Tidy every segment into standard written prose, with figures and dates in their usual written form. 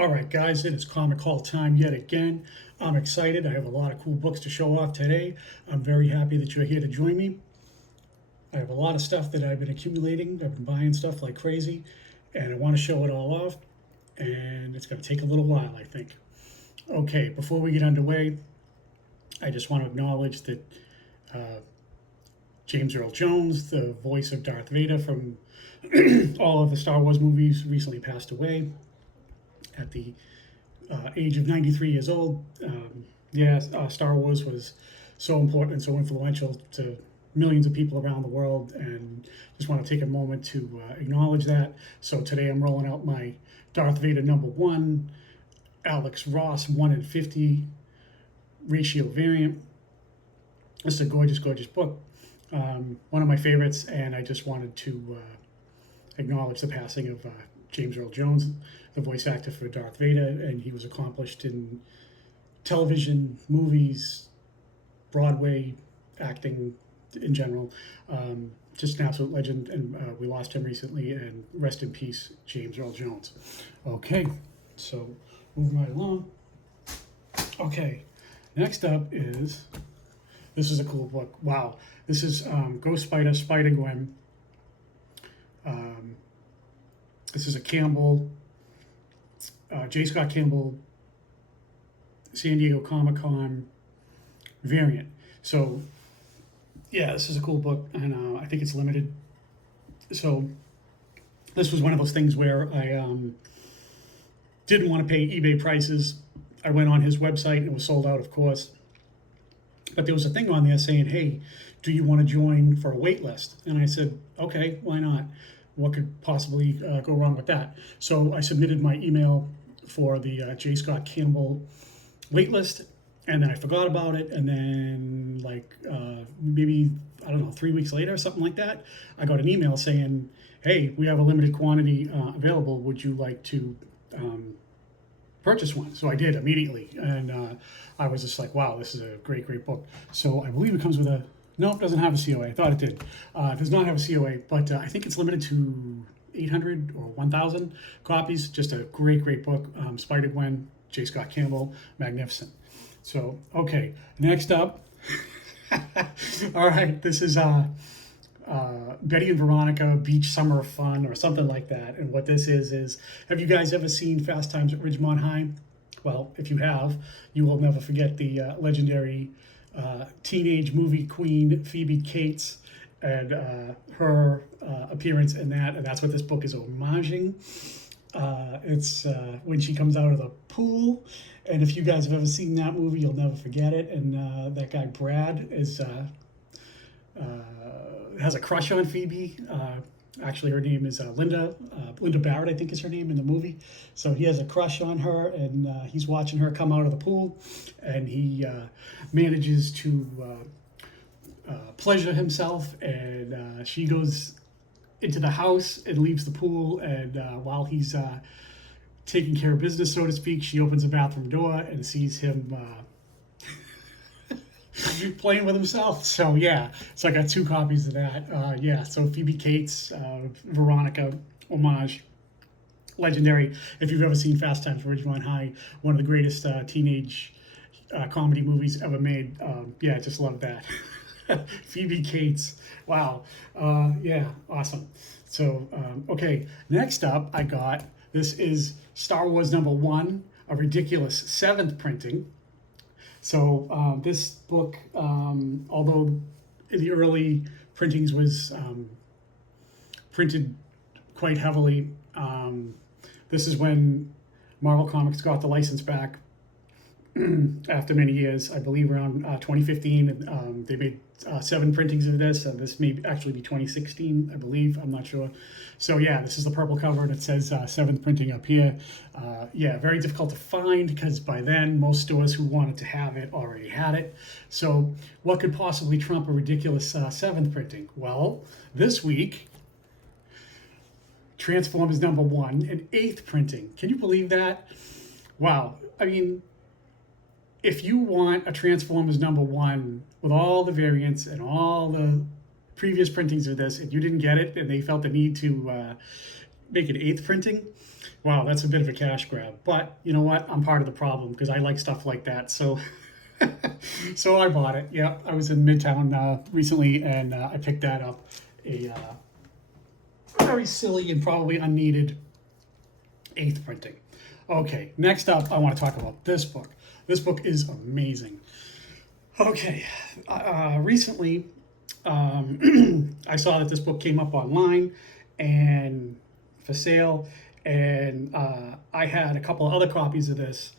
All right, guys, it is Comic Haul time yet again. I'm excited. I have a lot of cool books to show off today. I'm very happy that you're here to join me. I have a lot of stuff that I've been accumulating. I've been buying stuff like crazy, and I want to show it all off, and it's going to take a little while, I think. Okay, before we get underway, I just want to acknowledge that James Earl Jones, the voice of Darth Vader from all of the Star Wars movies, recently passed away at the age of 93 years old. Star Wars was so important and so influential to millions of people around the world, and just want to take a moment to acknowledge that. So today I'm rolling out my Darth Vader #1, Alex Ross 1 in 50 ratio variant. It's a gorgeous, gorgeous book. One of my favorites, and I just wanted to acknowledge the passing of James Earl Jones, the voice actor for Darth Vader, and he was accomplished in television, movies, Broadway, acting in general. Just an absolute legend, and we lost him recently, and rest in peace, James Earl Jones. Okay, so moving right along. Okay, next up is, this is a cool book. Wow, this is Ghost Spider, Spider-Gwen. This is a Campbell, J. Scott Campbell, San Diego Comic-Con variant. So, yeah, this is a cool book, and I think it's limited. So, this was one of those things where I didn't want to pay eBay prices. I went on his website, and it was sold out, of course. But there was a thing on there saying, hey, do you want to join for a wait list? And I said, okay, why not? What could possibly go wrong with that? So I submitted my email for the J. Scott Campbell waitlist, and then I forgot about it. And then, maybe, I don't know, 3 weeks later or something like that, I got an email saying, hey, we have a limited quantity available. Would you like to purchase one? So I did immediately. And I was just like, wow, this is a great, great book. So I believe it comes with a, no, it doesn't have a COA. I thought it did. It does not have a COA, but I think it's limited to 800 or 1,000 copies. Just a great, great book. Spider-Gwen, J. Scott Campbell, magnificent. So, okay, next up. All right, this is Betty and Veronica Beach Summer Fun or something like that. And what this is, have you guys ever seen Fast Times at Ridgemont High? Well, if you have, you will never forget the legendary teenage movie queen Phoebe Cates and her appearance in that, and that's what this book is homaging. It's when she comes out of the pool, and if you guys have ever seen that movie, you'll never forget it. And that guy Brad is has a crush on Phoebe. Actually, her name is Linda Barrett, I think is her name in the movie. So he has a crush on her, and he's watching her come out of the pool, and he manages to pleasure himself, and she goes into the house and leaves the pool, and while he's taking care of business, so to speak, she opens the bathroom door and sees him playing with himself. So yeah, so I got 2 copies of that. So Phoebe Cates, Veronica, homage, legendary. If you've ever seen Fast Times at Ridgemont High, one of the greatest teenage comedy movies ever made. Just love that. Phoebe Cates, wow. Awesome. So, okay, next up I got, this is Star Wars #1, a ridiculous 7th printing. So this book, although in the early printings was printed quite heavily, this is when Marvel Comics got the license back after many years, I believe around 2015. And they made 7 printings of this. This may actually be 2016, I believe. I'm not sure. So yeah, this is the purple cover, and it says 7th printing up here. Very difficult to find because by then most stores who wanted to have it already had it. So what could possibly trump a ridiculous 7th printing? Well, this week, Transformers #1, an 8th printing. Can you believe that? Wow. I mean, if you want a Transformers #1 with all the variants and all the previous printings of this, and you didn't get it, and they felt the need to make an 8th printing, Wow, that's a bit of a cash grab. But you know what? I'm part of the problem because I like stuff like that. So, so I bought it. Yeah, I was in Midtown recently, and I picked that up. A very silly and probably unneeded eighth printing. Okay, next up, I want to talk about this book. This book is amazing. Okay, recently I saw that this book came up online and for sale, and I had a couple of other copies of this,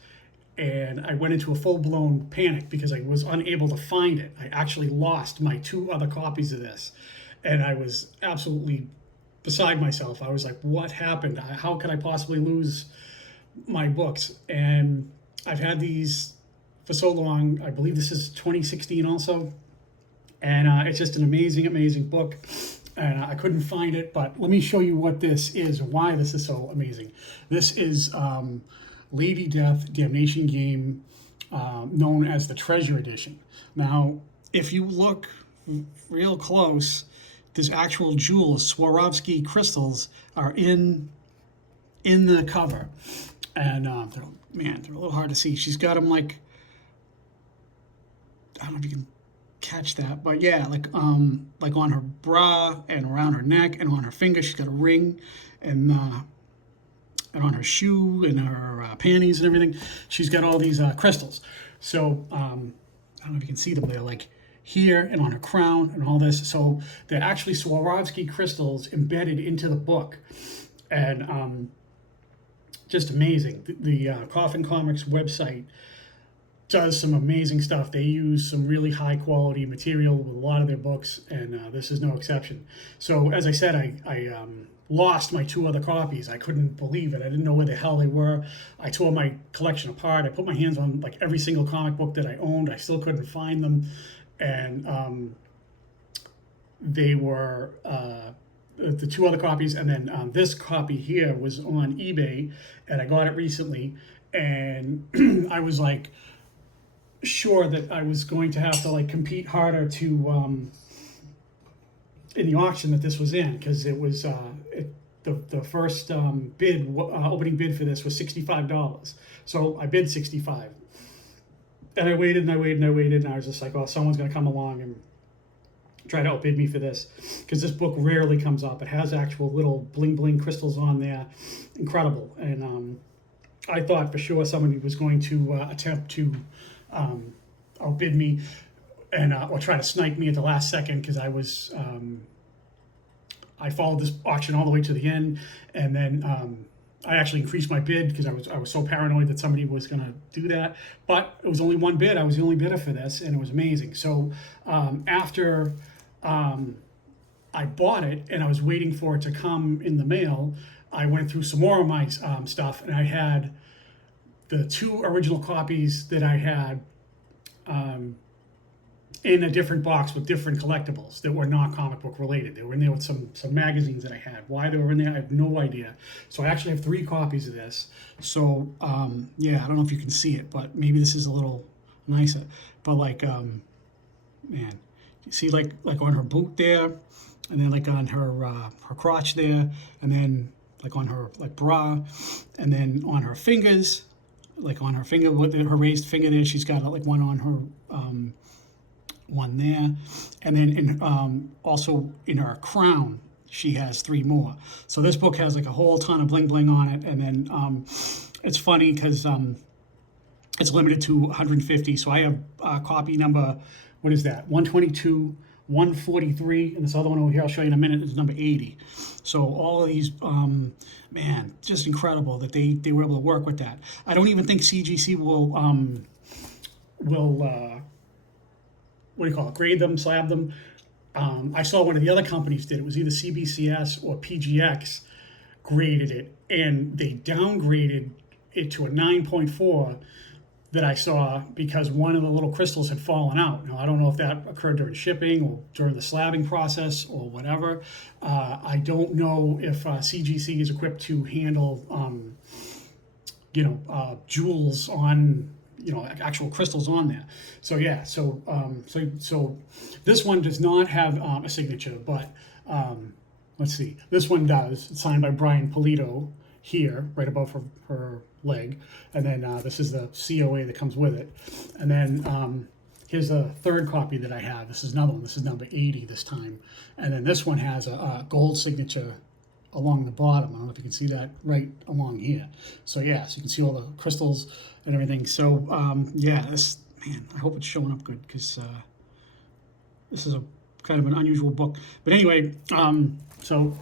and I went into a full blown panic because I was unable to find it. I actually lost my two other copies of this, and I was absolutely beside myself. I was like, "What happened? How could I possibly lose my books?" And I've had these for so long. I believe this is 2016 also, and it's just an amazing, amazing book. And I couldn't find it, but let me show you what this is, why this is so amazing. This is Lady Death Damnation Game, known as the Treasure Edition. Now, if you look real close, there's actual jewels, Swarovski crystals, are in the cover, and they're a little hard to see. She's got them like, I don't know if you can catch that, but yeah, like on her bra and around her neck and on her finger, she's got a ring, and on her shoe and her panties and everything, she's got all these crystals. So I don't know if you can see them. They're like here and on her crown and all this. So they're actually Swarovski crystals embedded into the book, and just amazing. The Coffin Comics website does some amazing stuff. They use some really high quality material with a lot of their books, and this is no exception. So as I said, I lost my two other copies. I couldn't believe it. I didn't know where the hell they were. I tore my collection apart. I put my hands on like every single comic book that I owned. I still couldn't find them, and they were the two other copies, and then this copy here was on eBay, and I got it recently, and I was like sure that I was going to have to like compete harder to in the auction that this was in, because it was the first opening bid for this was $65. So I bid 65, and I waited and I waited and I waited, and I was just like, oh, someone's going to come along and try to outbid me for this, because this book rarely comes up. It has actual little bling bling crystals on there, incredible. And I thought for sure somebody was going to attempt to outbid me and or try to snipe me at the last second, because I followed this auction all the way to the end, and then I actually increased my bid because I was so paranoid that somebody was going to do that. But it was only one bid. I was the only bidder for this, and it was amazing. So after I bought it and I was waiting for it to come in the mail, I went through some more of my stuff, and I had the two original copies that I had in a different box with different collectibles that were not comic book related. They were in there with some magazines that I had. Why they were in there, I have no idea. So I actually have 3 copies of this. So yeah, I don't know if you can see it, but maybe this is a little nicer. But like, man, you see like on her boot there, and then like on her crotch there, and then like on her like bra, and then on her fingers, like on her finger with her raised finger there, she's got like one on her one there, and then also in her crown she has 3 more. So this book has like a whole ton of bling bling on it, and then it's funny because it's limited to 150. So I have copy number, what is that, 122, 143, and this other one over here I'll show you in a minute is number 80. So all of these, man, just incredible that they were able to work with that. I don't even think CGC will what do you call it, grade them, slab them. I saw one of the other companies did. It was either CBCS or PGX graded it, and they downgraded it to a 9.4 that I saw because one of the little crystals had fallen out. Now, I don't know if that occurred during shipping or during the slabbing process or whatever. I don't know if CGC is equipped to handle, jewels on, actual crystals on there. So yeah, so this one does not have a signature, but let's see, this one does. It's signed by Brian Polito, here, right above her leg, and then this is the COA that comes with it, and then here's a third copy that I have. This is another one. This is number 80 this time, and then this one has a gold signature along the bottom. I don't know if you can see that right along here. So yeah, so you can see all the crystals and everything. So yeah, this, man, I hope it's showing up good, because this is a kind of an unusual book. But anyway, so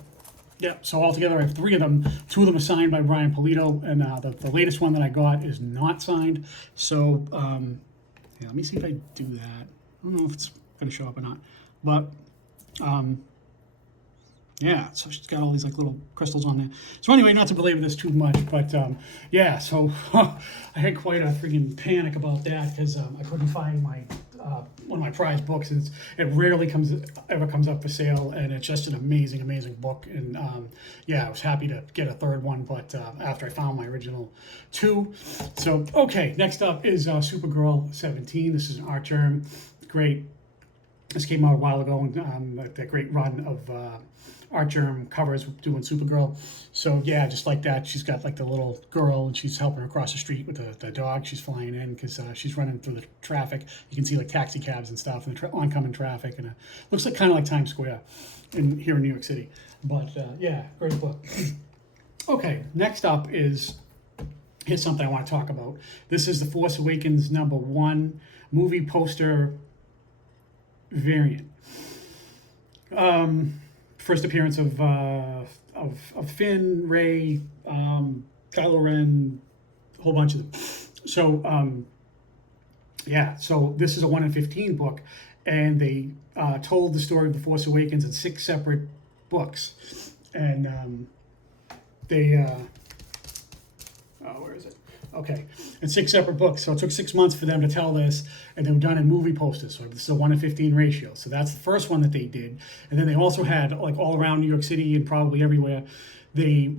yeah, so altogether I have 3 of them. 2 of them are signed by Brian Polito, and the latest one that I got is not signed. So yeah, let me see if I do that. I don't know if it's gonna show up or not, but yeah, so she's got all these like little crystals on there. So anyway, not to belabor this too much, but yeah, so I had quite a freaking panic about that, because I couldn't find my one of my prized books. And it rarely ever comes up for sale, and it's just an amazing book. And yeah, I was happy to get a third one, but after I found my original 2. So okay, next up is Supergirl 17. This is an Artgerm, great. This came out a while ago, and that great run of Artgerm covers doing Supergirl. So yeah, just like that, she's got like the little girl, and she's helping her across the street with the dog she's flying in, because she's running through the traffic. You can see like taxi cabs and stuff, and the oncoming traffic, and it looks like kind of like Times Square here in New York City. But yeah, great book. Okay, next up is, here's something I want to talk about. This is the Force Awakens #1 movie poster variant. First appearance of Finn, Rey, Kylo Ren, a whole bunch of them. So yeah, so this is a 1 in 15 book, and they told the story of the Force Awakens in 6 separate books, and they where is it? Okay, in 6 separate books. So it took 6 months for them to tell this, and they were done in movie posters. So this is a 1 in 15 ratio. So that's the first one that they did. And then they also had, like, all around New York City and probably everywhere, they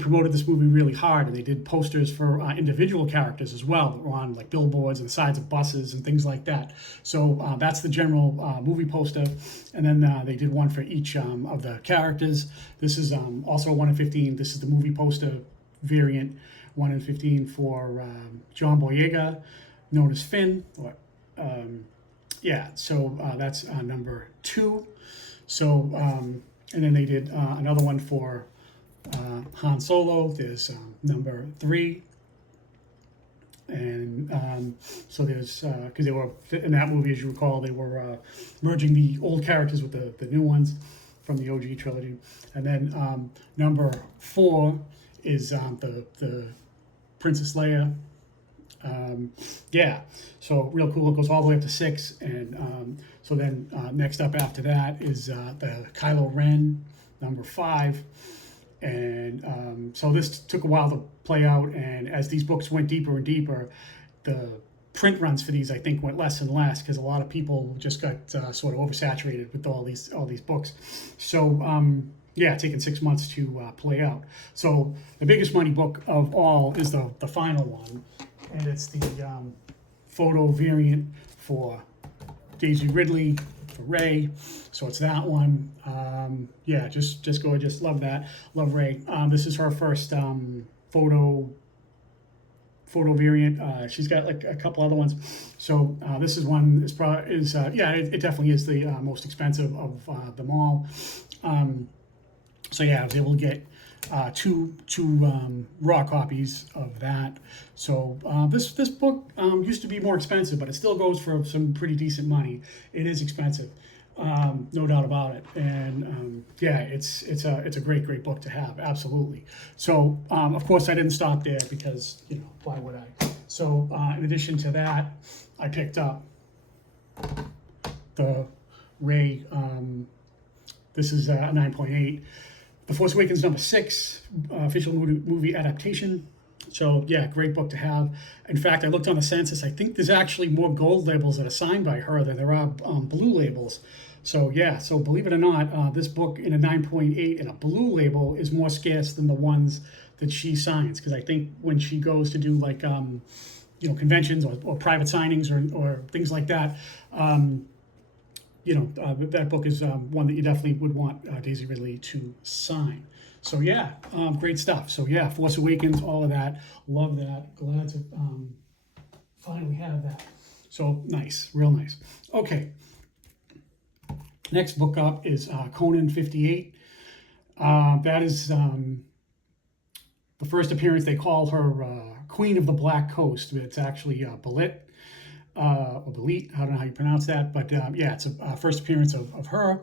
promoted this movie really hard, and they did posters for individual characters as well that were on like billboards and the sides of buses and things like that. So that's the general movie poster, and then they did one for each of the characters. This is also a 1 in 15. This is the movie poster variant. 1 in 15 for John Boyega, known as Finn. Yeah, so that's number 2. So, and then they did another one for Han Solo. There's number 3. And so there's, because they were, in that movie, as you recall, they were merging the old characters with the new ones from the OG trilogy. And then number 4 is the Princess Leia. Yeah, so real cool. It goes all the way up to 6, and so then next up after that is the Kylo Ren, number 5, and so this took a while to play out. And as these books went deeper and deeper, the print runs for these, I think, went less and less, because a lot of people just got sort of oversaturated with all these books. So yeah, taking 6 months to play out. So the biggest money book of all is the final one, and it's the photo variant for Daisy Ridley, for Rey. So it's that one. Yeah, just gorgeous. Love that. Love Rey. This is her first photo variant. She's got like a couple other ones. So this is one yeah, it definitely is the most expensive of them all. So yeah, I was able to get two raw copies of that. So this book used to be more expensive, but it still goes for some pretty decent money. It is expensive, no doubt about it. And yeah, it's a great book to have, absolutely. So of course I didn't stop there, because why would I? So in addition to that, I picked up the Rey. This is a 9.8. The Force Awakens number 6, official movie adaptation. So yeah, great book to have. In fact, I looked on the census. I think there's actually more gold labels that are signed by her than there are blue labels. So yeah, so believe it or not, this book in a 9.8 and a blue label is more scarce than the ones that she signs. Because I think when she goes to do like conventions or private signings or things like that, that book is one that you definitely would want Daisy Ridley to sign. So yeah, great stuff. So yeah, Force Awakens, all of that. Love that. Glad to finally have that. So nice, real nice. Okay, next book up is Conan 58. That is the first appearance. They call her Queen of the Black Coast. It's actually Belit. Or Belit, I don't know how you pronounce that, but yeah, it's a first appearance of her.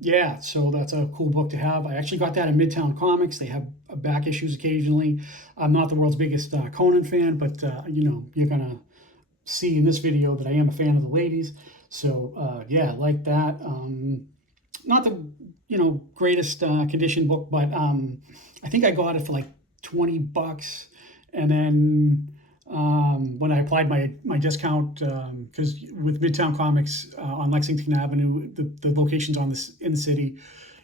Yeah, so that's a cool book to have. I actually got that in Midtown Comics. They have back issues occasionally. I'm not the world's biggest Conan fan, but you know, you're gonna see in this video that I am a fan of the ladies. So yeah, like that. Not the greatest condition book, but I think I got it for like $20, and then when I applied my discount, because with Midtown Comics on Lexington Avenue, the locations in the city,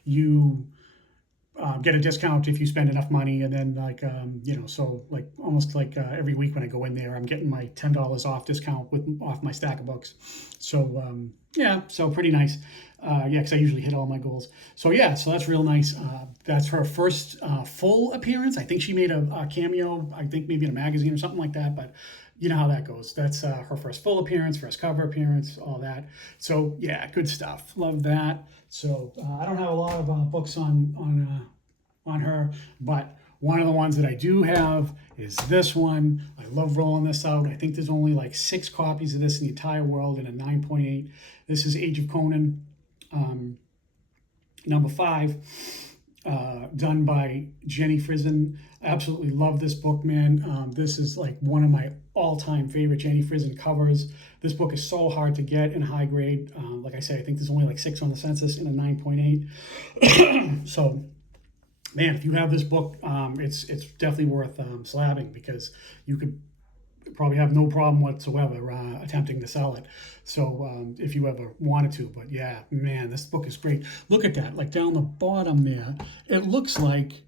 you get a discount if you spend enough money, and then like so like almost like every week when I go in there, I'm getting my $10 off discount off my stack of books. So yeah, so pretty nice. Yeah, because I usually hit all my goals. So yeah, so that's real nice. That's her first full appearance. I think she made a cameo, I think maybe in a magazine or something like that, but you know how that goes. That's her first full appearance, first cover appearance, all that. So yeah, good stuff. Love that. So I don't have a lot of books on her, but one of the ones that I do have is this one. I love rolling this out. I think there's only like 6 copies of this in the entire world in a 9.8. This is Age of Conan, number 5, done by Jenny Frison. Absolutely love this book, man. This is like one of my all-time favorite Jenny Frison covers. This book is so hard to get in high grade. Like I said, I think there's only like 6 on the census in a 9.8. So man, if you have this book, it's definitely worth slabbing, because you could probably have no problem whatsoever attempting to sell it. So if you ever wanted to, but yeah, man, this book is great. Look at that, like down the bottom there, it looks like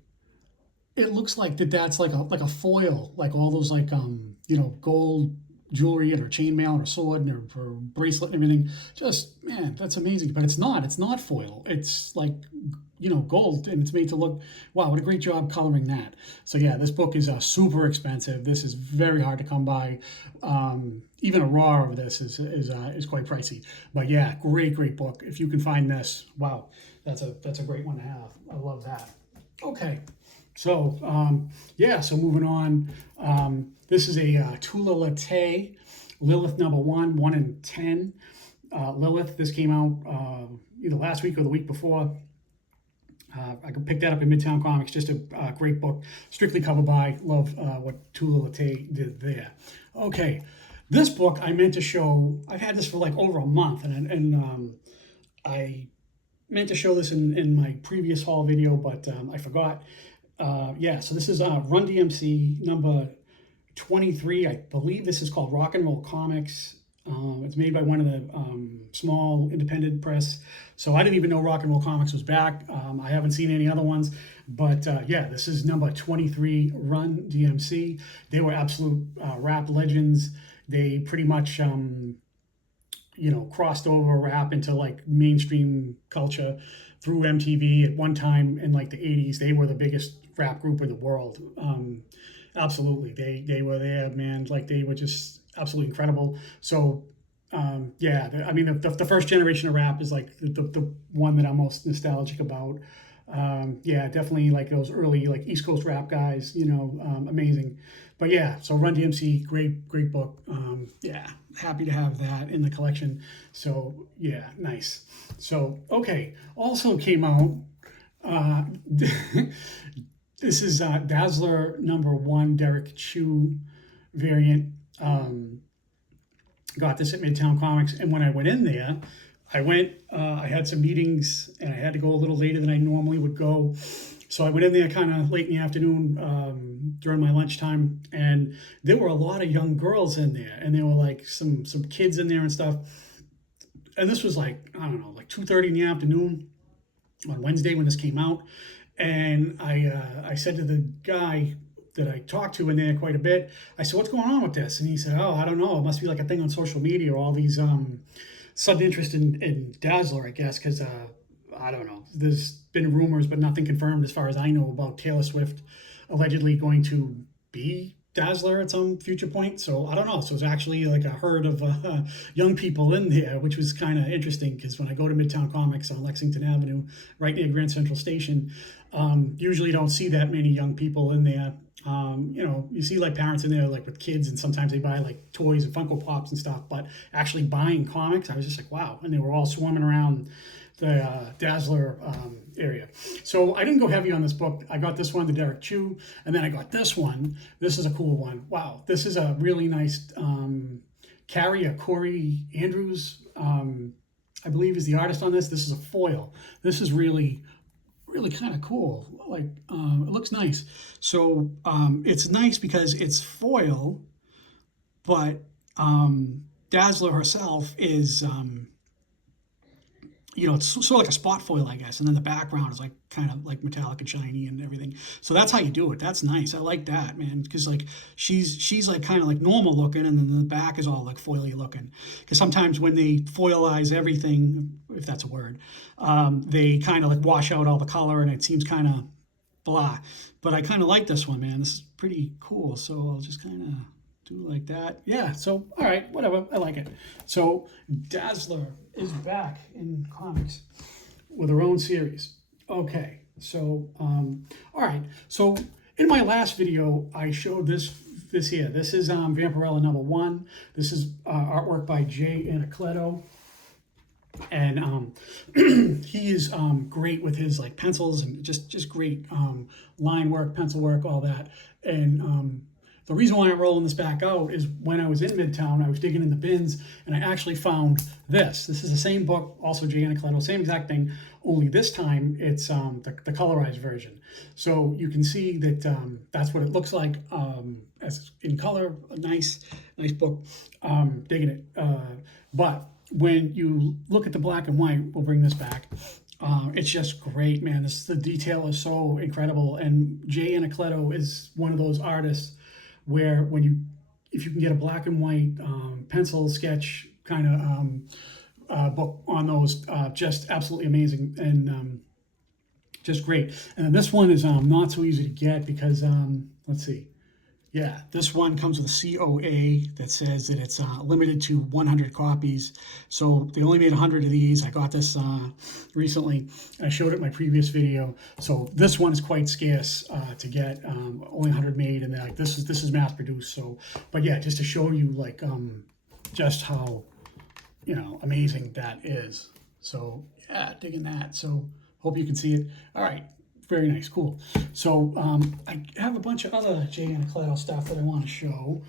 that's like a foil, like all those like gold jewelry and her chainmail and her sword and her bracelet and everything. Just man, that's amazing. But it's not foil. It's like gold, and it's made to look, wow, what a great job coloring that. So yeah, this book is super expensive. This is very hard to come by. Even a raw of this is quite pricey. But yeah, great book. If you can find this, wow, that's a great one to have. I love that. Okay, so yeah, so moving on. This is a Tula Late, Lilith number 1 in 10. Lilith, this came out either last week or the week before. I could pick that up in Midtown Comics. Just a great book, strictly cover by. Love what Tula Late did there. Okay, this book I meant to show. I've had this for like over a month, and I meant to show this in my previous haul video, but I forgot. Yeah, so this is Run DMC number 23. I believe this is called Rock and Roll Comics. It's made by one of the small independent press. So I didn't even know Rock and Roll Comics was back. I haven't seen any other ones. But yeah, this is number 23, Run DMC. They were absolute rap legends. They pretty much, crossed over rap into like mainstream culture through MTV. At one time in like the 80s, they were the biggest rap group in the world. Absolutely. They were there, man. Like they were just absolutely incredible. So yeah, I mean, the first generation of rap is like the one that I'm most nostalgic about. Yeah, definitely like those early like East Coast rap guys, amazing. But yeah, so Run DMC, great book. Yeah, happy to have that in the collection. So yeah, nice. So okay, also came out. This is Dazzler number 1, Derek Chew variant. Got this at Midtown Comics, and when I went in there, I had some meetings, and I had to go a little later than I normally would go. So I went in there kind of late in the afternoon during my lunchtime, and there were a lot of young girls in there, and there were like some kids in there and stuff. And this was like, I don't know, like 2:30 in the afternoon on Wednesday when this came out. And I said to the guy that I talked to in there quite a bit, I said, what's going on with this? And he said, oh, I don't know. It must be like a thing on social media, or all these sudden interest in Dazzler, I guess, because I don't know. There's been rumors, but nothing confirmed as far as I know about Taylor Swift allegedly going to be Dazzler at some future point. So I don't know. So it's actually like a herd of young people in there, which was kind of interesting because when I go to Midtown Comics on Lexington Avenue, right near Grand Central Station, usually don't see that many young people in there. You know, you see like parents in there like with kids, and sometimes they buy like toys and Funko Pops and stuff, but actually buying comics, I was just like, wow. And they were all swarming around the Dazzler area. So I didn't go heavy on this book. I got this one, the Derek Chew, and then I got this one. This is a cool one. Wow, this is a really nice Corey Andrews, I believe is the artist on this. This is a foil. This is really kind of cool. Like it looks nice. So it's nice because it's foil, but Dazzler herself is you know, it's sort of like a spot foil, I guess, and then the background is like kind of like metallic and shiny and everything. So that's how you do it. That's nice. I like that, man, because like she's like kind of like normal looking, and then the back is all like foily looking. Because sometimes when they foilize everything, if that's a word, they kind of like wash out all the color, and it seems kind of blah. But I kind of like this one, man. This is pretty cool. So I'll just kind of do like that. Yeah, so all right, whatever, I like it. So Dazzler is back in comics with her own series. Okay, so all right, so in my last video I showed this here. This is Vampirella #1. This is artwork by Jay Anacleto, and he is great with his like pencils and just great line work, pencil work, all that. And the reason why I'm rolling this back out is when I was in Midtown, I was digging in the bins, and I actually found this. This is the same book, also Jay Anacleto, same exact thing, only this time it's the colorized version. So you can see that that's what it looks like as in color. A nice book. Digging it. But when you look at the black and white, we'll bring this back. It's just great, man. The detail is so incredible, and Jay Anacleto is one of those artists where if you can get a black and white pencil sketch kind of book on those, just absolutely amazing and just great. And then this one is not so easy to get because let's see. Yeah, this one comes with a COA that says that it's limited to 100 copies. So they only made 100 of these. I got this recently. I showed it in my previous video. So this one is quite scarce to get. Only 100 made, and like this is mass produced. So, but yeah, just to show you like just how amazing that is. So yeah, digging that. So hope you can see it. All right. Very nice, cool. So I have a bunch of other Jay Anacleto stuff that I want to show,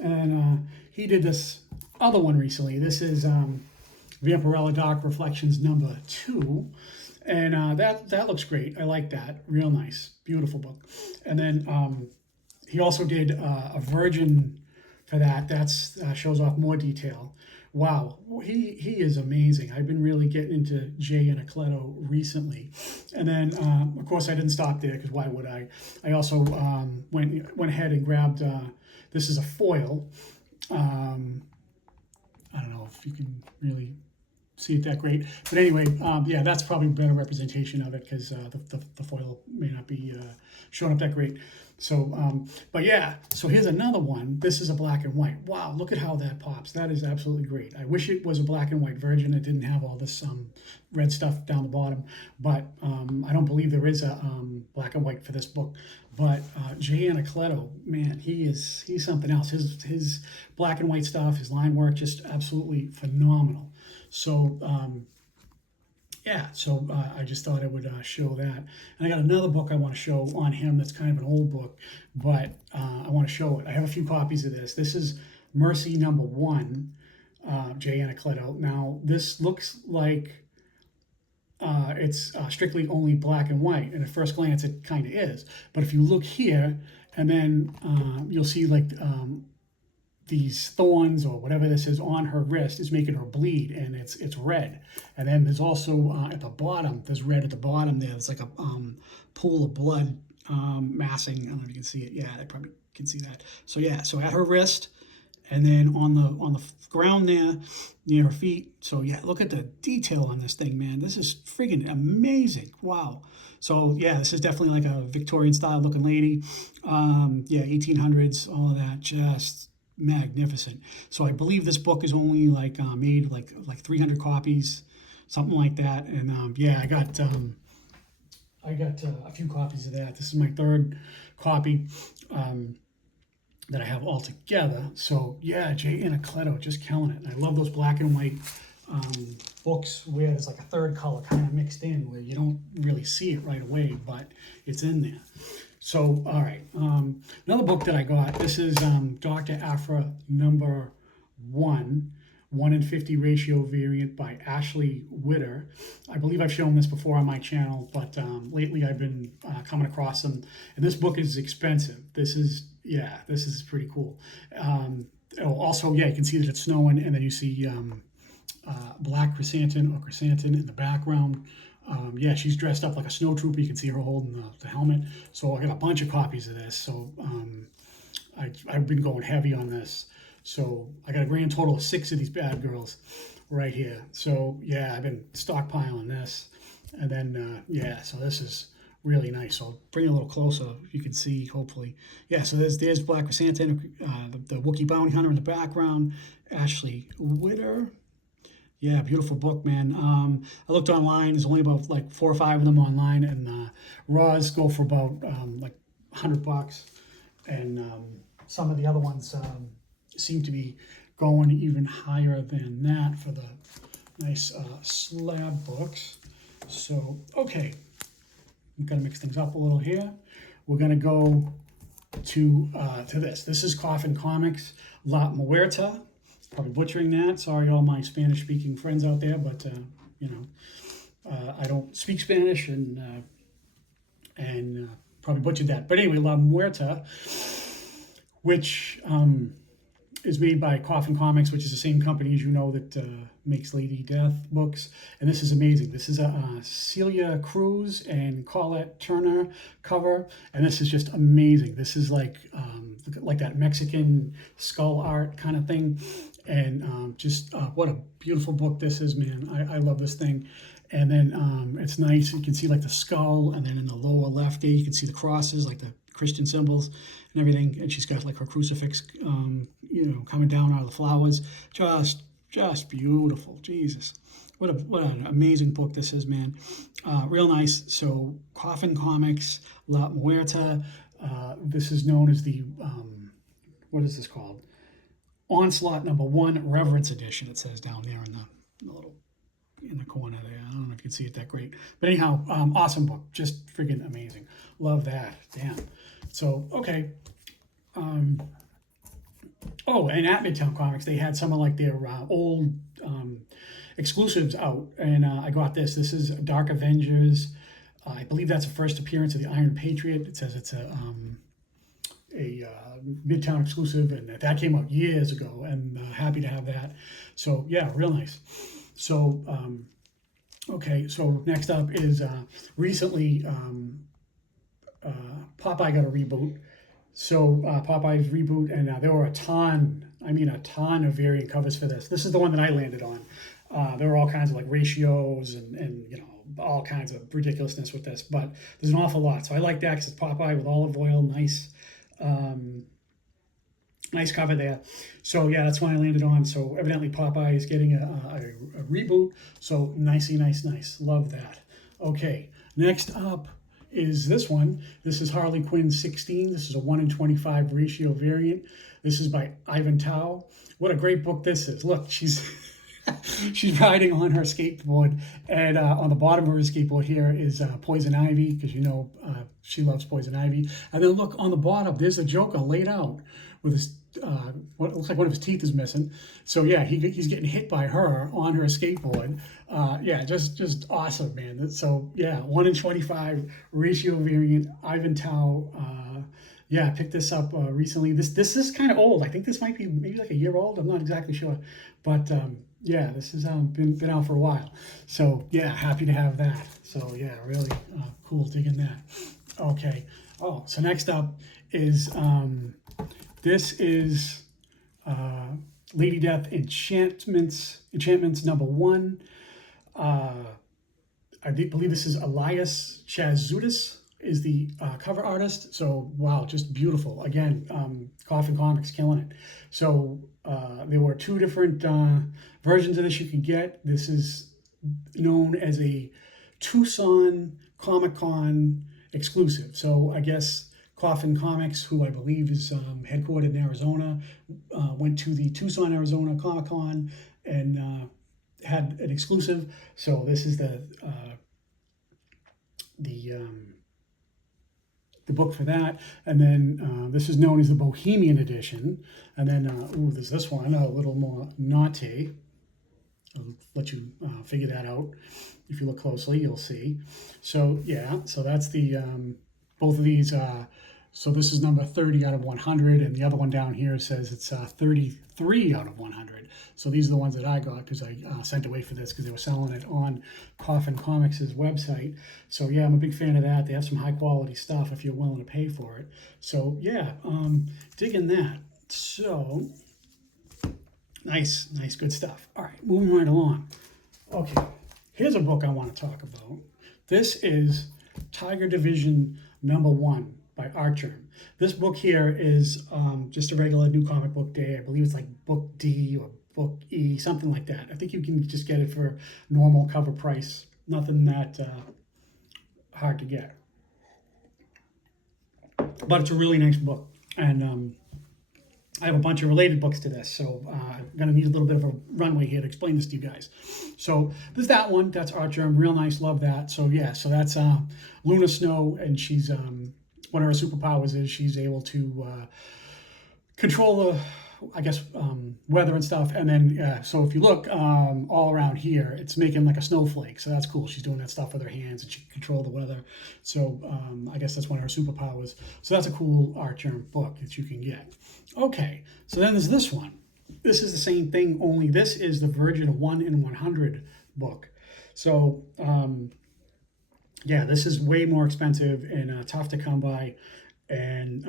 and he did this other one recently. This is Vampirella Dark Reflections #2, and that looks great. I like that, real nice, beautiful book. And then he also did a Virgin for that. That's shows off more detail. Wow, he is amazing. I've been really getting into Jay Anacleto recently. And then, of course, I didn't stop there because why would I? I also went ahead and grabbed, this is a foil. I don't know if you can really see it that great. But anyway, yeah, that's probably a better representation of it because the foil may not be showing up that great. So, but yeah, so here's another one. This is a black and white. Wow, look at how that pops. That is absolutely great. I wish it was a black and white version. It didn't have all this red stuff down the bottom, but I don't believe there is a black and white for this book. But Jay Anacleto, man, he's something else. His black and white stuff, his line work, just absolutely phenomenal. So yeah, so I just thought I would show that. And I got another book I want to show on him that's kind of an old book, but I want to show it. I have a few copies of this. This is Mercy #1, Jay Anacleto. Now, this looks like it's strictly only black and white, and at first glance it kind of is. But if you look here, and then you'll see like these thorns or whatever this is on her wrist is making her bleed, and it's red. And then there's also at the bottom, there's red at the bottom there. It's like a pool of blood massing. I don't know if you can see it. Yeah, I probably can see that. So yeah, so at her wrist, and then on the ground there near her feet. So yeah, look at the detail on this thing, man. This is freaking amazing. Wow. So yeah, this is definitely like a Victorian style looking lady. Yeah, 1800s, all of that, just magnificent. So I believe this book is only like made like 300 copies, something like that. And yeah, I got a few copies of that. This is my third copy. That I have all together. So yeah, J. Anacleto, just killing it. And I love those black and white books where there's like a third color kind of mixed in, where you don't really see it right away, but it's in there. So all right, another book that I got. This is Dr. Aphra number 1 in 50 ratio variant by Ashley Witter. I believe I've shown this before on my channel, but lately I've been coming across them. And this book is expensive. This is pretty cool. Also, yeah, you can see that it's snowing, and then you see black chrysanthemum in the background. Yeah, she's dressed up like a snow trooper. You can see her holding the helmet. So I got a bunch of copies of this. So I've been going heavy on this. So I got a grand total of 6 of these bad girls right here. So yeah, I've been stockpiling this. And then, yeah, so this is really nice. So I'll bring it a little closer. You can see, hopefully. Yeah, so there's Black Chrysanthemum, the Wookiee Bounty Hunter in the background. Ashley Witter. Yeah, beautiful book, man. I looked online. There's only about like 4 or 5 of them online. And raws go for about like $100. And some of the other ones seem to be going even higher than that for the nice slab books. So, okay, I'm gonna mix things up a little here. We're gonna go to this. This is Coffin Comics La Muerta. Probably butchering that. Sorry, all my Spanish-speaking friends out there, but you know, I don't speak Spanish and probably butchered that. But anyway, La Muerta, which is made by Coffin Comics, which is the same company, as you know, that makes Lady Death books. And this is amazing. This is a Celia Cruz and Colette Turner cover, and this is just amazing. This is like that Mexican skull art kind of thing, and just what a beautiful book this is, man. I love this thing. And then it's nice. You can see like the skull, and then in the lower left there, you can see the crosses, like the Christian symbols and everything. And she's got like her crucifix, you know, coming down out of the flowers. Just beautiful. Jesus, what an amazing book this is, man. Real nice. So Coffin Comics, La Muerta. This is known as the what is this called? Onslaught number 1 Reverence Edition. It says down there in the little in the corner there. I don't know if you can see it that great. But anyhow, awesome book. Just freaking amazing. Love that. Damn. So, okay. Oh, and at Midtown Comics, they had some of like their old exclusives out. And I got this. This is Dark Avengers. I believe that's the first appearance of the Iron Patriot. It says it's a Midtown exclusive, and that came out years ago, and happy to have that. So yeah, real nice. So okay, so next up is recently Popeye got a reboot. So Popeye's reboot, and there were a ton of variant covers for this. This is the one that I landed on. There were all kinds of like ratios and you know, all kinds of ridiculousness with this, but there's an awful lot. So I like that because it's Popeye with olive oil, nice. Nice cover there. So yeah, that's why I landed on. So evidently Popeye is getting a reboot. So nicey, nice. Love that. Okay, next up is this one. This is Harley Quinn 16. This is a 1 in 25 ratio variant. This is by Ivan Tao. What a great book this is. Look, she's she's riding on her skateboard, and on the bottom of her skateboard here is Poison Ivy, because you know she loves Poison Ivy. And then look on the bottom, there's the Joker laid out with his what looks like one of his teeth is missing. So yeah, he's getting hit by her on her skateboard. Yeah, just awesome, man. So yeah, 1 in 25 ratio variant, Ivan Tao. Yeah, I picked this up recently. This is kind of old. I think this might be maybe like a year old. I'm not exactly sure, but yeah, this has been out for a while. So yeah, happy to have that. So yeah, really cool digging that. Okay. Oh, so next up is this is Lady Death Enchantments #1. I believe this is Elias Chazudis is the cover artist. So wow, just beautiful. Again, Coffin Comics killing it. So there were 2 different versions of this you could get. This is known as a Tucson Comic Con exclusive. So I guess Coffin Comics, who I believe is headquartered in Arizona, went to the Tucson, Arizona Comic Con and had an exclusive. So this is the book for that, and then this is known as the Bohemian Edition, and then there's this one a little more naughty. I'll let you figure that out. If you look closely, you'll see. So yeah, so that's the both of these. So this is number 30 out of 100, and the other one down here says it's 33 out of 100. So these are the ones that I got because I sent away for this because they were selling it on Coffin Comics' website. So yeah, I'm a big fan of that. They have some high quality stuff if you're willing to pay for it. So yeah, digging that. So nice, good stuff. All right, moving right along. Okay, here's a book I want to talk about. This is Tiger Division #1 by Artgerm. This book here is just a regular New Comic Book Day. I believe it's like Book D or Book E, something like that. I think you can just get it for normal cover price. Nothing that hard to get. But it's a really nice book. And I have a bunch of related books to this, so I'm going to need a little bit of a runway here to explain this to you guys. So there's that one. That's Artgerm. Real nice. Love that. So yeah, so that's Luna Snow, and she's one of her superpowers is she's able to control the, I guess, weather and stuff. And then, so if you look all around here, it's making like a snowflake. So that's cool. She's doing that stuff with her hands and she can control the weather. So I guess that's one of her superpowers. So that's a cool Artgerm book that you can get. Okay, so then there's this one. This is the same thing, only this is the Virgin 1 in 100 book. So, yeah, this is way more expensive and tough to come by. And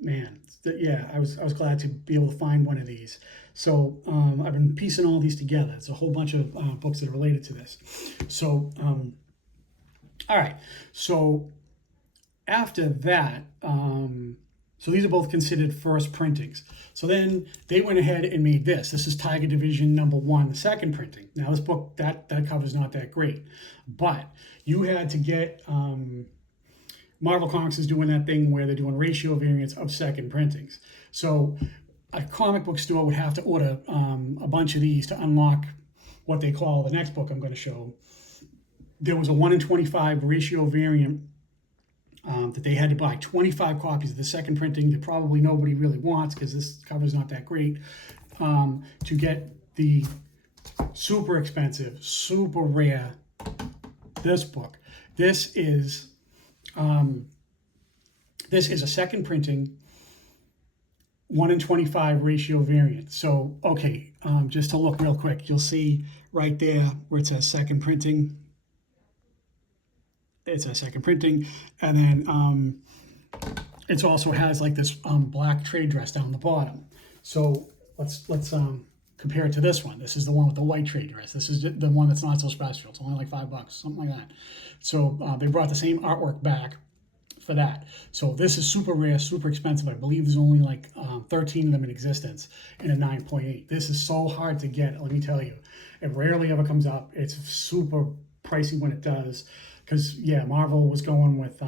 man, yeah, I was glad to be able to find one of these. So I've been piecing all these together. It's a whole bunch of books that are related to this. So, all right. So after that, so these are both considered first printings. So then they went ahead and made this. This is Tiger Division #1, the second printing. Now this book, that cover's not that great, but you had to get, Marvel Comics is doing that thing where they're doing ratio variants of second printings. So a comic book store would have to order a bunch of these to unlock what they call the next book I'm going to show. There was a 1 in 25 ratio variant that they had to buy 25 copies of the second printing that probably nobody really wants because this cover's not that great, to get the super expensive, super rare, this book. This is a second printing 1 in 25 ratio variant. So, okay, just to look real quick, you'll see right there where it says second printing. It's a second printing, and then it also has like this black trade dress down the bottom. So let's compare it to this one. This is the one with the white trade dress. This is the one that's not so special. It's only like $5, something like that. So they brought the same artwork back for that. So this is super rare, super expensive. I believe there's only like 13 of them in existence in a 9.8. This is so hard to get, let me tell you. It rarely ever comes up. It's super pricey when it does. Because, yeah, Marvel was going with,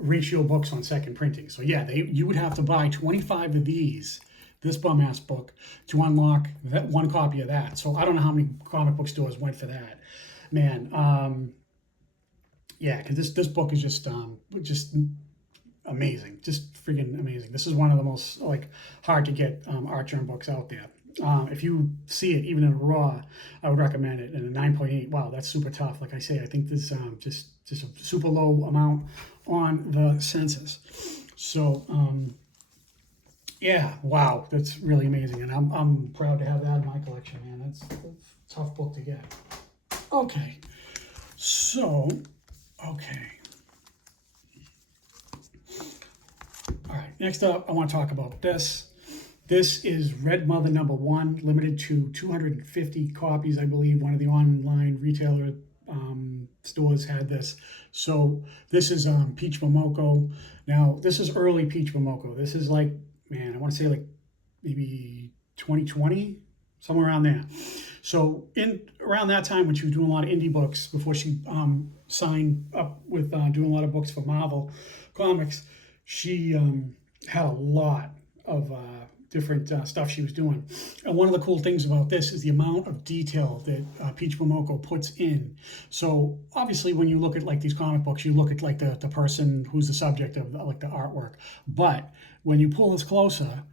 ratio books on second printing. So, yeah, you would have to buy 25 of these, this bum-ass book, to unlock that one copy of that. So, I don't know how many comic book stores went for that. Man, yeah, because this book is just amazing. Just freaking amazing. This is one of the most, like, hard-to-get Artgerm books out there. If you see it even in a raw, I would recommend it. And a 9.8, wow, that's super tough. Like I say, I think this just a super low amount on the census. So yeah, wow, that's really amazing, and I'm proud to have that in my collection, man. That's a tough book to get. Okay, so okay, all right. next up, I want to talk about this. This is Red Mother #1, limited to 250 copies, I believe. One of the online retailer stores had this. So this is Peach Momoko. Now, this is early Peach Momoko. This is like, man, I want to say like maybe 2020, somewhere around there. So in around that time when she was doing a lot of indie books, before she signed up with doing a lot of books for Marvel Comics, she had a lot of different stuff she was doing. And one of the cool things about this is the amount of detail that Peach Momoko puts in. So obviously when you look at like these comic books, you look at like the person who's the subject of like the artwork. But when you pull this closer,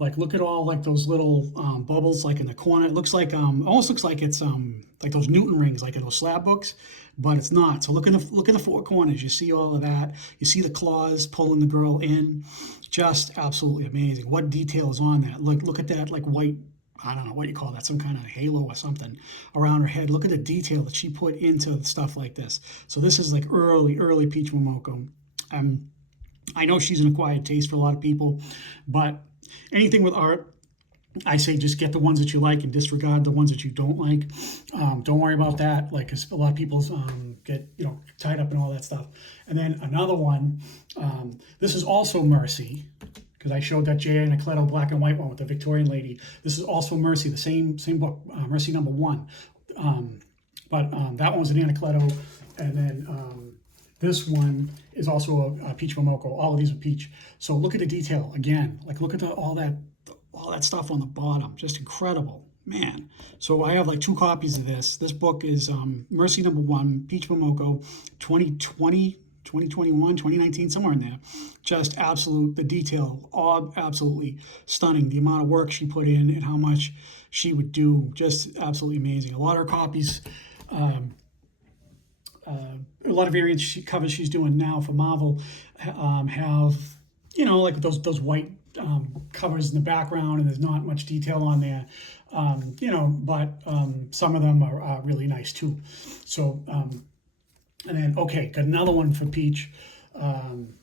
like look at all like those little bubbles like in the corner. It looks like almost looks like it's like those Newton rings like in those slab books, but it's not. So look in the four corners. You see all of that. You see the claws pulling the girl in. Just absolutely amazing. What detail is on that? Look at that like white, I don't know what you call that, some kind of halo or something around her head. Look at the detail that she put into stuff like this. So this is like early Peach Momoko. I know she's an acquired taste for a lot of people, but anything with art, I say just get the ones that you like and disregard the ones that you don't like. Don't worry about that. Like, 'cause a lot of people get tied up in all that stuff. And then another one, this is also Mercy, because I showed that J.A. Anacleto black and white one with the Victorian lady. This is also Mercy, the same book, Mercy #1. But that one was an Anacleto, and then this one is also a Peach Momoko. All of these are Peach. So look at the detail again. Like look at all that stuff on the bottom. Just incredible, man. So I have like 2 copies of this. This book is Mercy #1, Peach Momoko, 2020, 2021, 2019, somewhere in there. Just the detail, all absolutely stunning. The amount of work she put in and how much she would do, just absolutely amazing. A lot of her copies, a lot of variants covers she's doing now for Marvel have, like those white covers in the background, and there's not much detail on there, but some of them are really nice too. So, and then, okay, got another one for Peach.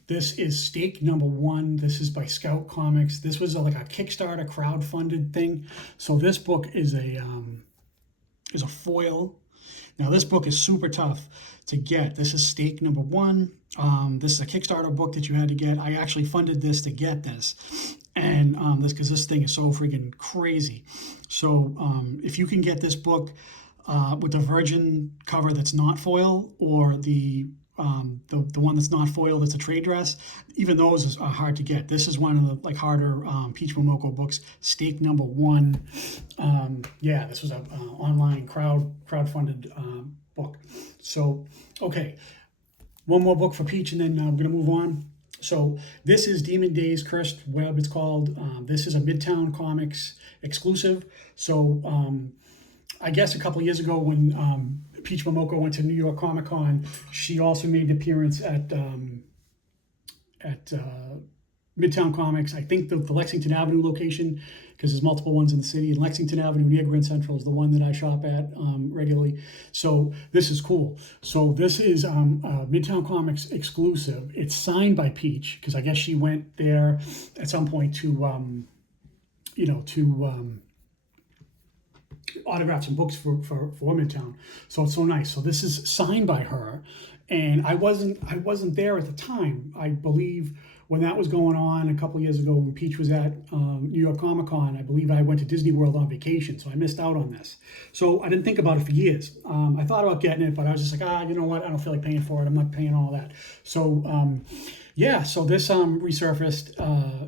This is Stake #1. This is by Scout Comics. This was like a Kickstarter crowdfunded thing. So this book is a foil. Now this book is super tough to get. This is Stake #1. This is a Kickstarter book that you had to get. I actually funded this to get this, and because this thing is so freaking crazy. So if you can get this book with the virgin cover that's not foil, or the one that's not foil that's a trade dress, even those are hard to get. This is one of the like harder Peach Momoko books, Stake #1. Yeah, this was a online crowdfunded book. So okay, one more book for Peach, and then we're gonna move on. So this is Demon Days Cursed Web, it's called. This is a Midtown Comics exclusive. So I guess a couple years ago when Peach Momoko went to New York Comic Con, she also made an appearance at Midtown Comics. I think the Lexington Avenue location, because there's multiple ones in the city. And Lexington Avenue near Grand Central is the one that I shop at regularly. So this is cool. So this is Midtown Comics exclusive. It's signed by Peach, because I guess she went there at some point to autograph some books for Midtown. So it's so nice. So this is signed by her, and I wasn't there at the time. I believe when that was going on a couple years ago, when Peach was at New York Comic Con, I believe I went to Disney World on vacation, so I missed out on this. So I didn't think about it for years. I thought about getting it, but I was just like, you know what? I don't feel like paying for it. I'm not paying all that. So yeah, so this resurfaced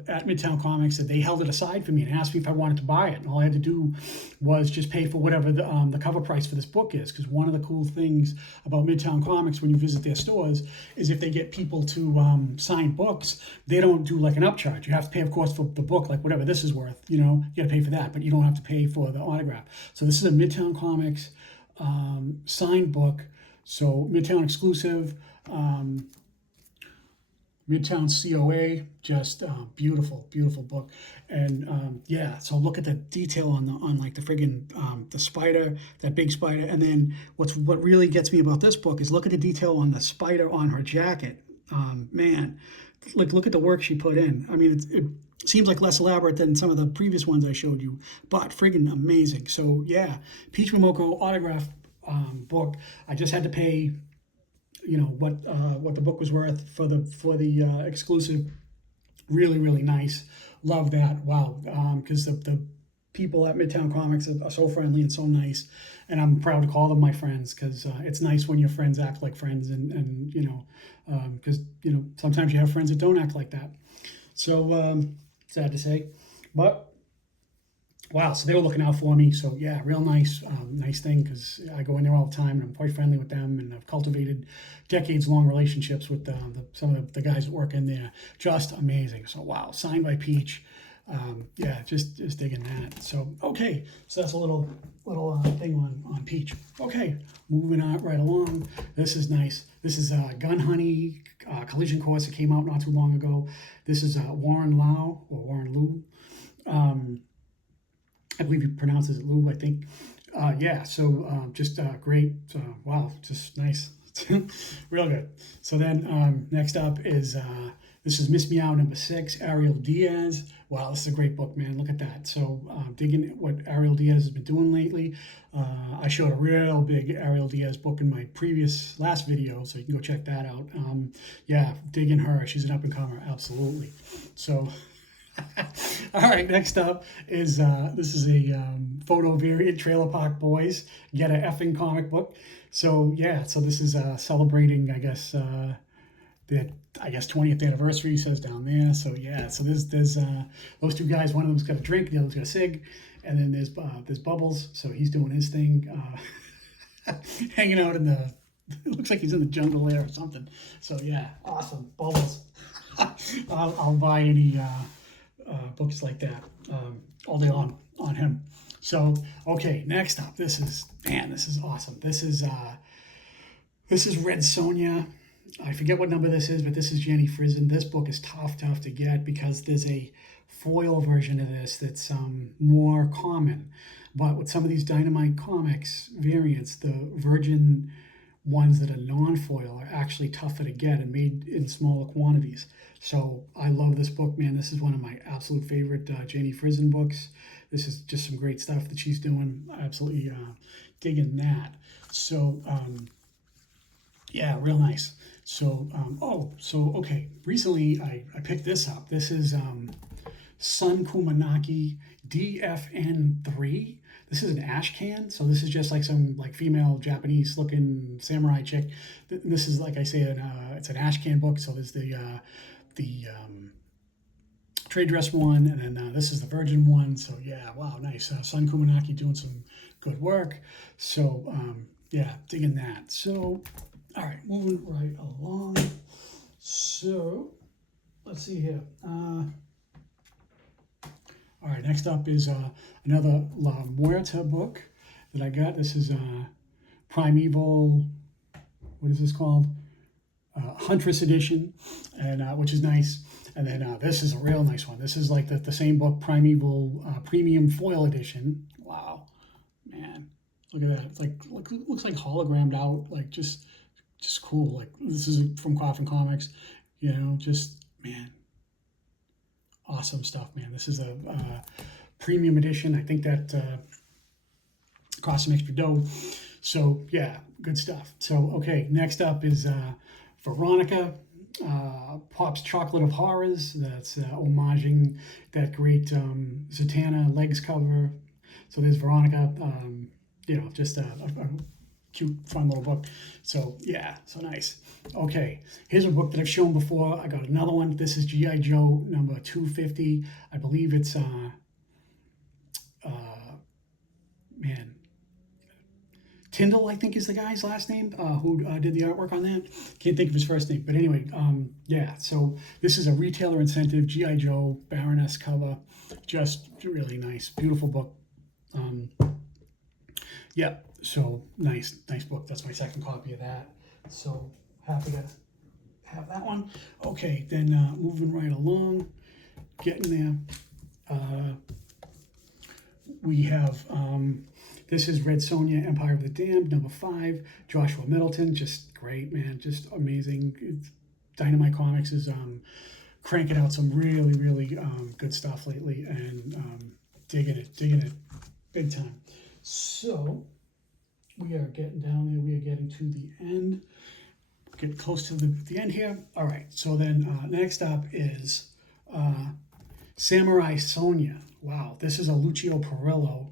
at Midtown Comics, and they held it aside for me and asked me if I wanted to buy it. And all I had to do was just pay for whatever the cover price for this book is. Because one of the cool things about Midtown Comics when you visit their stores is if they get people to sign books, they don't do like an upcharge. You have to pay, of course, for the book, like whatever this is worth. You got to pay for that, but you don't have to pay for the autograph. So this is a Midtown Comics signed book. So Midtown exclusive. Midtown COA, just beautiful book. And yeah, so look at the detail on like the friggin' the spider, that big spider. And then what really gets me about this book is look at the detail on the spider on her jacket. Man, like look at the work she put in. I mean, it seems like less elaborate than some of the previous ones I showed you, but friggin' amazing. So yeah, Peach Momoko autograph book. I just had to pay, what the book was worth for the exclusive. Really, really nice. Love that. Wow. Because the people at Midtown Comics are so friendly and so nice, and I'm proud to call them my friends because it's nice when your friends act like friends, and because sometimes you have friends that don't act like that. So sad to say, but wow, so they were looking out for me. So yeah, real nice, nice thing because I go in there all the time and I'm quite friendly with them, and I've cultivated decades-long relationships with some of the guys that work in there. Just amazing. So wow, signed by Peach. Yeah, just digging that. So okay, so that's a little thing on Peach. Okay, moving on right along. This is nice. This is Gun Honey Collision Course. It came out not too long ago. This is Warren Lau or Warren Liu. I believe he pronounces it Lou, I think. Yeah, so just great. Wow, just nice. Real good. So then next up is, this is Miss Meow number 6, Ariel Diaz. Wow, this is a great book, man. Look at that. So digging at what Ariel Diaz has been doing lately. I showed a real big Ariel Diaz book in my last video, so you can go check that out. Yeah, digging her. She's an up-and-comer, absolutely. So all right, next up is this is a photo variant, Trailer Park Boys Get a Effing comic book. So yeah, so this is celebrating, I guess, the 20th anniversary, says down there. So yeah, so there's those two guys. One of them's got a drink, the other's got a cig, and then there's Bubbles. So he's doing his thing, hanging out in the. It looks like he's in the jungle there or something. So yeah, awesome, Bubbles. I'll buy any. Books like that all day long on him. So okay, next up, this is awesome. This is Red Sonja. I forget what number this is, but this is Jenny Frison. This book is tough to get because there's a foil version of this that's more common. But with some of these Dynamite Comics variants, the Virgin ones that are non-foil are actually tougher to get and made in smaller quantities. So I love this book, man. This is one of my absolute favorite Janie Frison books. This is just some great stuff that she's doing. Absolutely digging that. So yeah, real nice. So okay. Recently I picked this up. This is Sun Kumanaki DFN3. This is an ash can, so this is just like some female Japanese looking samurai chick. This is, like I say, it's an ash can book. So there's the trade dress one, and then this is the Virgin one. So yeah, wow, nice. Sun Kumanaki doing some good work. So yeah, digging that. So all right, moving right along. So let's see here. All right, next up is another La Muerta book that I got. This is Primeval, what is this called? Huntress edition, and which is nice. And then this is a real nice one. This is like the same book, Primeval Premium Foil Edition. Wow, man, look at that. It's like looks like hologrammed out, like just cool. Like this is from Coffin Comics, just man. Awesome stuff, man. This is a premium edition. I think that cost some extra dough. So yeah, good stuff. So okay, next up is Veronica, Pop's Chocolate of Horrors. That's homaging that great Zatanna Legs cover. So there's Veronica. Just a cute, fun little book. So yeah, so nice. Okay, here's a book that I've shown before. I got another one. This is G.I. Joe number 250. I believe it's man, Tyndall, I think is the guy's last name, who did the artwork on that. Can't think of his first name, but anyway, yeah. So this is a retailer incentive G.I. Joe Baroness cover. Just really nice, beautiful book. Yeah, so nice book. That's my second copy of that. So happy to have that one. Okay, then moving right along, getting there. We have, this is Red Sonja, Empire of the Damned, number 5. Joshua Middleton, just great, man, just amazing. Dynamite Comics is cranking out some really, really good stuff lately, and digging it big time. So we are getting down there. We are getting to the end. Get close to the end here. All right. So then next up is Samurai Sonia. Wow, this is a Lucio Perillo.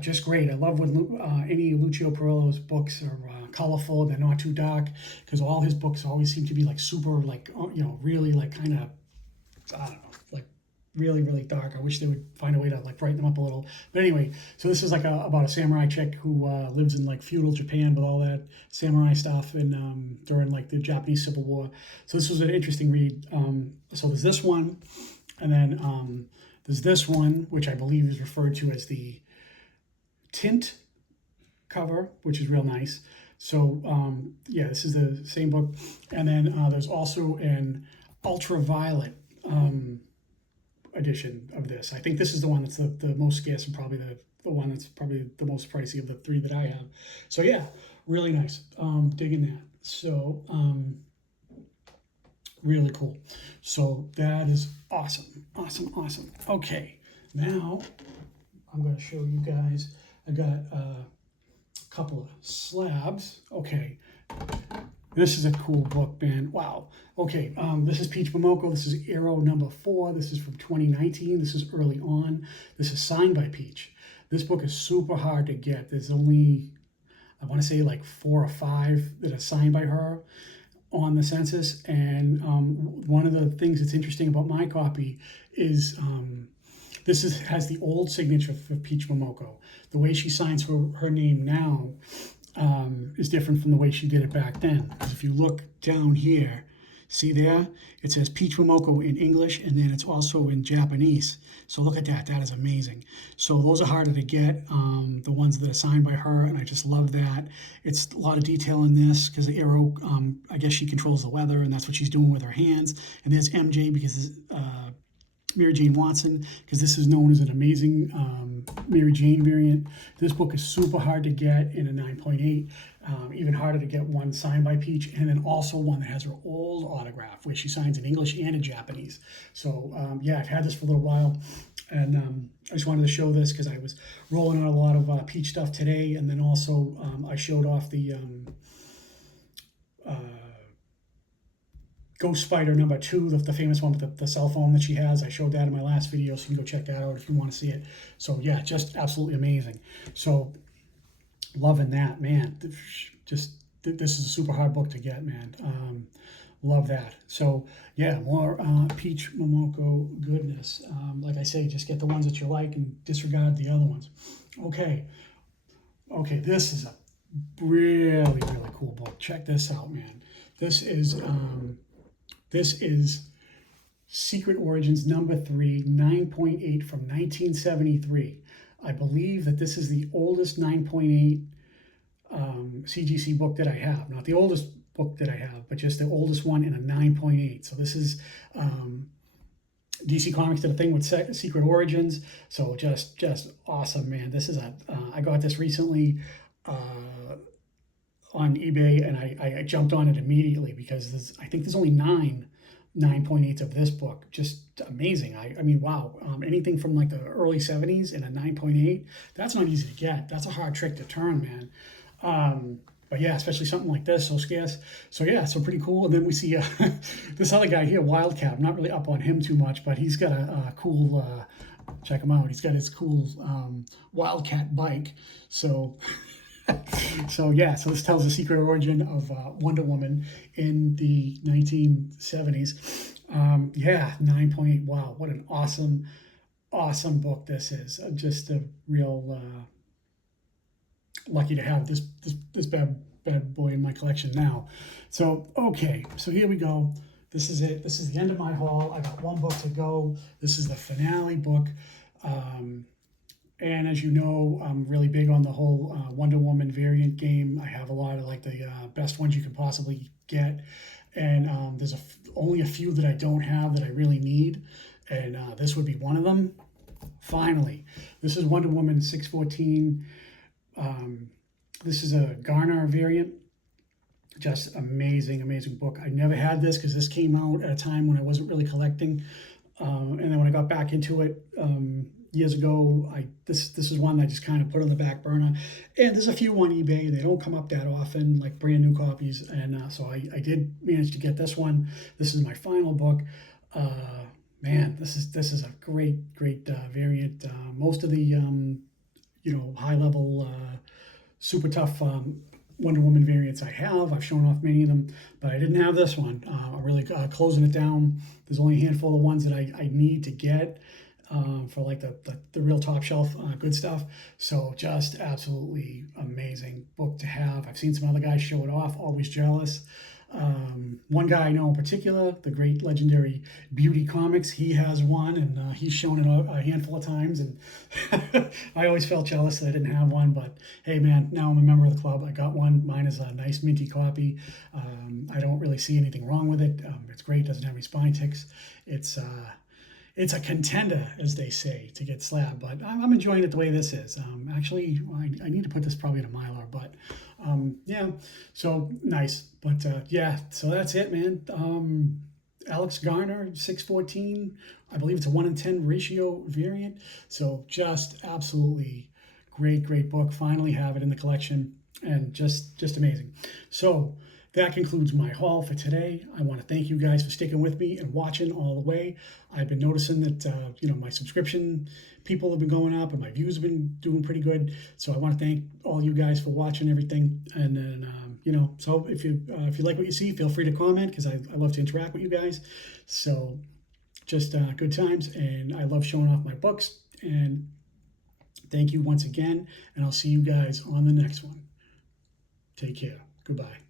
Just great. I love when any Lucio Perillo's books are colorful. They're not too dark, because all his books always seem to be like super, like, really like kind of, I don't know, like really, really dark. I wish they would find a way to like brighten them up a little. But anyway, so this is like about a samurai chick who lives in like feudal Japan with all that samurai stuff, and during like the Japanese Civil War. So this was an interesting read. So there's this one, and then there's this one, which I believe is referred to as the tint cover, which is real nice. So yeah, this is the same book. And then there's also an ultraviolet edition of this. I think this is the one that's the most scarce, and probably the one that's probably the most pricey of the three that I have. So yeah, really nice. Digging that. So really cool. So that is awesome. Okay, now I'm going to show you guys. I got a couple of slabs. Okay, this is a cool book, man. Wow. Okay, this is Peach Momoko. This is Arrow number 4. This is from 2019. This is early on. This is signed by Peach. This book is super hard to get. There's only, I want to say, like 4 or 5 that are signed by her on the census. And one of the things that's interesting about my copy is this has the old signature for Peach Momoko. The way she signs her name now is different from the way she did it back then. Because if you look down here, see there? It says Peach Momoko in English, and then it's also in Japanese. So look at that. That is amazing. So those are harder to get, the ones that are signed by her, and I just love that. It's a lot of detail in this, because the Arrow, I guess she controls the weather, and that's what she's doing with her hands. And there's MJ, because Mary Jane Watson, because this is known as an amazing Mary Jane variant. This book is super hard to get in a 9.8, even harder to get one signed by Peach, and then also one that has her old autograph, where she signs in English and in Japanese. So yeah, I've had this for a little while, and I just wanted to show this because I was rolling out a lot of Peach stuff today, and then also I showed off the Ghost Spider number 2, the famous one with the cell phone that she has. I showed that in my last video, so you can go check that out if you want to see it. So yeah, just absolutely amazing. So loving that, man. Just this is a super hard book to get, man. Love that. So yeah, more Peach Momoko goodness. Like I say, just get the ones that you like and disregard the other ones. Okay, this is a really, really cool book. Check this out, man. This is Secret Origins number 3, 9.8 from 1973. I believe that this is the oldest 9.8 CGC book that I have. Not the oldest book that I have, but just the oldest one in a 9.8. So this is DC Comics did a thing with Secret Origins. So just awesome, man. This is I got this recently on eBay, and I jumped on it immediately because I think there's only 9.8s of this book. Just amazing. I mean, wow. Anything from like the early 70s in a 9.8, that's not easy to get. That's a hard trick to turn, man. But yeah, especially something like this, so scarce. So yeah, so pretty cool. And then we see this other guy here, Wildcat. I'm not really up on him too much, but he's got a cool, check him out. He's got his cool Wildcat bike. So so yeah, so this tells the secret origin of Wonder Woman in the 1970s. Yeah, 9.8. Wow, what an awesome book this is. Just a real lucky to have this bad boy in my collection now. So okay, so here we go. This is it. This is the end of my haul. I got one book to go. This is the finale book. And as you know, I'm really big on the whole Wonder Woman variant game. I have a lot of like the best ones you can possibly get. And there's only a few that I don't have that I really need. And this would be one of them. Finally, this is Wonder Woman 614. This is a Garner variant. Just amazing, amazing book. I never had this because this came out at a time when I wasn't really collecting. And then when I got back into it years ago, this is one I just kind of put on the back burner. And there's a few on eBay. They don't come up that often, like brand new copies. And so I did manage to get this one. This is my final book. Man, this is a great variant. Most of the high level, super tough Wonder Woman variants I have. I've shown off many of them, but I didn't have this one. I'm really closing it down. There's only a handful of ones that I need to get for like the real top shelf good stuff. So just absolutely amazing book to have. I've seen some other guys show it off, always jealous. One guy I know in particular, the great legendary Beauty Comics, he has one, and he's shown it a handful of times, and I always felt jealous that I didn't have one, but hey man, now I'm a member of the club. I got one. Mine is a nice minty copy. I don't really see anything wrong with it. It's great, doesn't have any spine ticks. It's a contender, as they say, to get slabbed, but I'm enjoying it the way this is. Actually, I need to put this probably in a Mylar, but yeah, so nice. But yeah, so that's it, man. Alex Garner, 614. I believe it's a 1 in 10 ratio variant. So just absolutely great book. Finally have it in the collection, and just amazing. So that concludes my haul for today. I want to thank you guys for sticking with me and watching all the way. I've been noticing that my subscription people have been going up and my views have been doing pretty good. So I want to thank all you guys for watching everything. And then so if you like what you see, feel free to comment, because I love to interact with you guys. So just good times, and I love showing off my books. And thank you once again, and I'll see you guys on the next one. Take care. Goodbye.